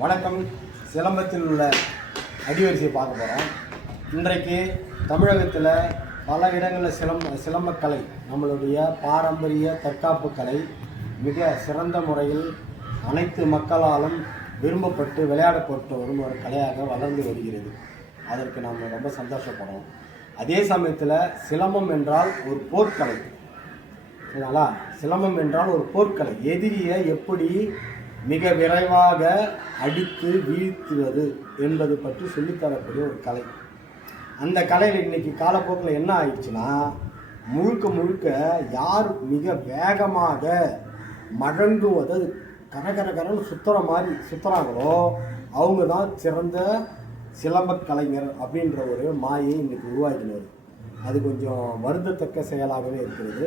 வணக்கம். சிலம்பத்தில் உள்ள அடிவரிசையை பார்க்க போகிறோம் இன்றைக்கு தமிழகத்தில் பல இடங்களில் சிலம்ப சிலம்பக்கலை நம்மளுடைய பாரம்பரிய தற்காப்பு கலை மிக சிறந்த முறையில் அனைத்து மக்களாலும் விரும்பப்பட்டு விளையாடப்பட்டு வரும் ஒரு கலையாக வளர்ந்து வருகிறது. அதற்கு நாம் ரொம்ப சந்தோஷப்படுறோம். அதே சமயத்தில் சிலம்பம் என்றால் ஒரு போர்க்கலை. சரிங்களா? சிலம்பம் என்றால் ஒரு போர்க்கலை. எதிரியை எப்படி மிக விரைவாக அடித்து வீழ்த்துவது என்பது பற்றி சொல்லித்தரக்கூடிய ஒரு கலை. அந்த கலையில் இன்னைக்கு காலப்போக்கில் என்ன ஆயிடுச்சுன்னா முழுக்க முழுக்க யார் மிக வேகமாக மழங்குவது அது கரகரகரன் கரன்னு சுத்துற மாதிரி சுத்துறாங்களோ அவங்க தான் சிறந்த சிலம்ப கலைஞர் அப்படின்ற ஒரு மாயை இன்னைக்கு உருவாக்கினது அது கொஞ்சம் வருந்தத்தக்க செயலாகவே இருக்கிறது.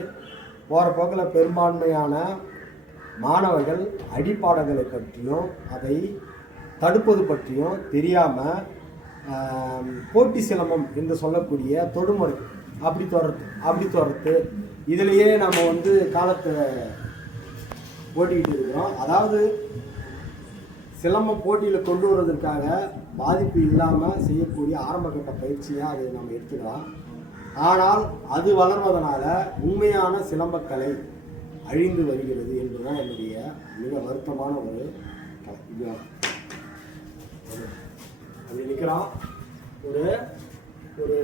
போகிற போக்கில் பெரும்பான்மையான மாணவர்கள் அடிப்பாடங்களை பற்றியும் அதை தடுப்பது பற்றியும் தெரியாமல் போட்டி சிலம்பம் என்று சொல்லக்கூடிய தொடுமுறை. அப்படி தொடர்த்து அப்படி தொடர்த்து இதிலேயே நம்ம வந்து காலத்தை ஓட்டிக்கிட்டு இருக்கிறோம். அதாவது சிலம்பம் போட்டியில் கொண்டு வருவதற்காக பாதிப்பு இல்லாமல் செய்யக்கூடிய ஆரம்பகட்ட பயிற்சியாக அதை நம்ம எடுத்துக்கலாம். ஆனால் அது வளர்வதனால உண்மையான சிலம்பக்கலை அழிந்து வருகிறது இதுதான் என்னுடைய மிக வருத்தமான ஒரு அப்படி நிற்கிறான் ஒரு ஒரு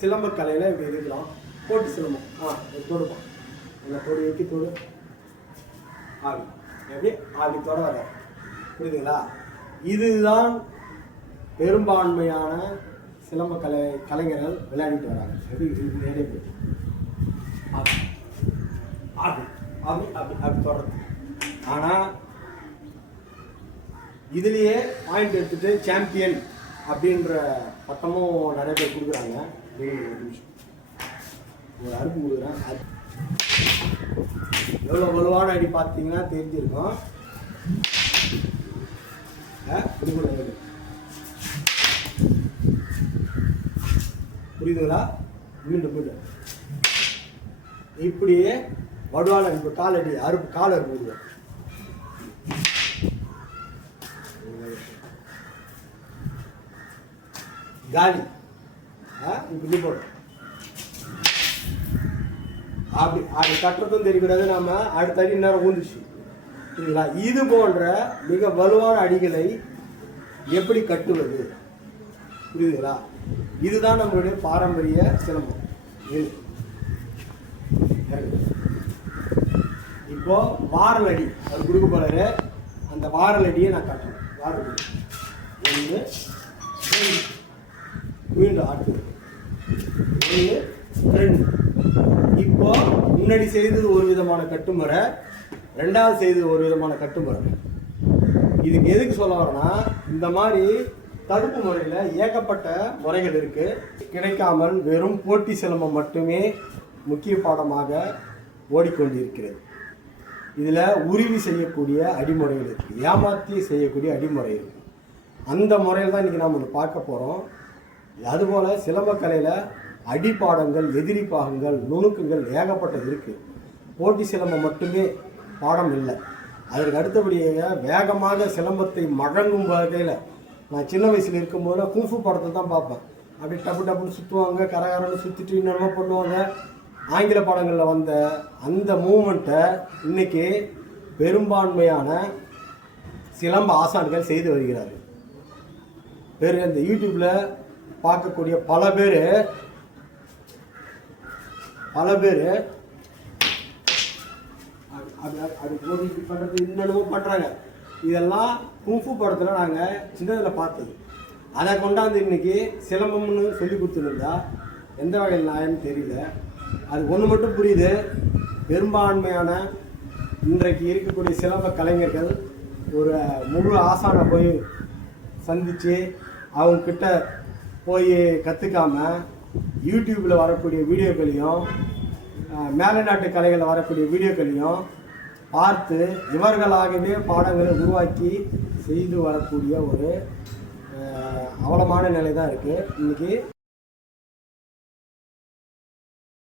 சிலம்பக்கலையில் இப்படி இருக்கலாம் போட்டு சிலம்பம். ஆ இது தொடுப்பான் அந்த தொடு வைக்கி தொடு ஆவி. எப்படி? ஆவி தொட வர. புரியுதுங்களா? இதுதான் பெரும்பான்மையான சிலம்ப கலை கலைஞர்கள் விளையாடிட்டு வராங்க. எப்படி இது நேரே போய் ஆவி. ஆவி. அப்படி அப்படி அப்படி தொடர்றது ஆனால் இதுலேயே பாயிண்ட் எடுத்துட்டு சாம்பியன் அப்படின்ற பட்டமும் நிறைய பேர் கொடுக்குறாங்க. ஒரு அறுப்பு கொடுக்குறேன். அது எவ்வளோ வலுவான அடி பார்த்தீங்கன்னா தெரிஞ்சிருக்கும். புரியுதுங்களா மீண்டும் மீண்டும் இப்படியே வடுவால் அடிப்பு கால் அடி அறுப்பு கால் அறுப்பு காலி. ஆ இப்போ நீ அப்படி அப்படி கட்டுறதும் தெரியக்கூடாது நாம அடுத்த அடி நேரம் ஊந்துச்சு. சரிங்களா இது போன்ற மிக வலுவான அடிகளை எப்படி கட்டுவது? புரியுதுங்களா? இதுதான் நம்மளுடைய பாரம்பரிய சிலம்பம் இது. இப்போ வாரல் அடி அவர் கொடுக்க போறாரு. அந்த வாரல் அடியை நான் காட்டுறேன் வாரல் அடி. ஒன்று ரெண்டு. மீண்டும் ஆட்டு. ஒன்று ரெண்டு. இப்போ முன்னாடி செய்தது ஒரு விதமான கட்டுமுறை ரெண்டாவது செய்தது ஒரு விதமான கட்டுமுறை. இதுக்கு எதுக்கு சொல்ல வரேன்னா இந்த மாதிரி தடுப்பு முறையில் ஏகப்பட்ட முறைகள் இருக்குது கிடைக்காமல் வெறும் போட்டி சிலம்பம் மட்டுமே முக்கிய பாடமாக ஓடிக்கொண்டிருக்கிறது. இதில் உறுதி செய்யக்கூடிய அடிமுறைகள் இருக்குது ஏமாற்றி செய்யக்கூடிய அடிமுறை இருக்குது அந்த முறையில் தான் இன்றைக்கி நாம் ஒன்று பார்க்க போகிறோம் அதுபோல் சிலம்பக்கலையில் அடிப்பாடங்கள் எதிரி பாகங்கள் நுணுக்கங்கள் ஏகப்பட்டது இருக்குது போட்டி சிலம்பம் மட்டுமே பாடம் இல்லை. அதற்கு அடுத்தபடியாக வேகமாக சிலம்பத்தை மழங்கும் வகையில் நான் சின்ன வயசில் இருக்கும்போது குங்ஃபு படத்தை தான் பார்ப்பேன். அப்படி டப்பு டப்புன்னு சுற்றுவாங்க கரகரன்னு சுற்றிட்டு என்னென்னமோ பண்ணுவாங்க. ஆங்கில படங்களில் வந்த அந்த மூமெண்ட்டை இன்றைக்கி பெரும்பான்மையான சிலம்ப ஆசான்கள் செய்து வருகிறார்கள். பேர் இந்த யூடியூப்பில் பார்க்கக்கூடிய பல பேர் பல பேர் அது அது பண்ணுறது என்னென்னமோ பண்ணுறாங்க இதெல்லாம் குங்ஃபு படத்தில் நாங்கள் சின்னதில் பார்த்தது. அதை கொண்டாந்து இன்னைக்கு சிலம்பம்னு சொல்லி கொடுத்துருந்தா எந்த வகையில் நாயன்னு தெரியல. அது ஒன்று மட்டும் புரியுது. பெரும்பான்மையான இன்றைக்கு இருக்கக்கூடிய சிலம்ப கலைஞர்கள் ஒரு முழு ஆசானை போய் சந்தித்து அவங்கக்கிட்ட போய் கற்றுக்காம யூடியூப்பில் வரக்கூடிய வீடியோக்களையும் அஹ், மேலை நாட்டு கலைகளில் வரக்கூடிய வீடியோக்களையும் பார்த்து இவர்களாகவே பாடங்களை உருவாக்கி செய்து வரக்கூடிய ஒரு அவலமான நிலை தான் இருக்குது இன்றைக்கி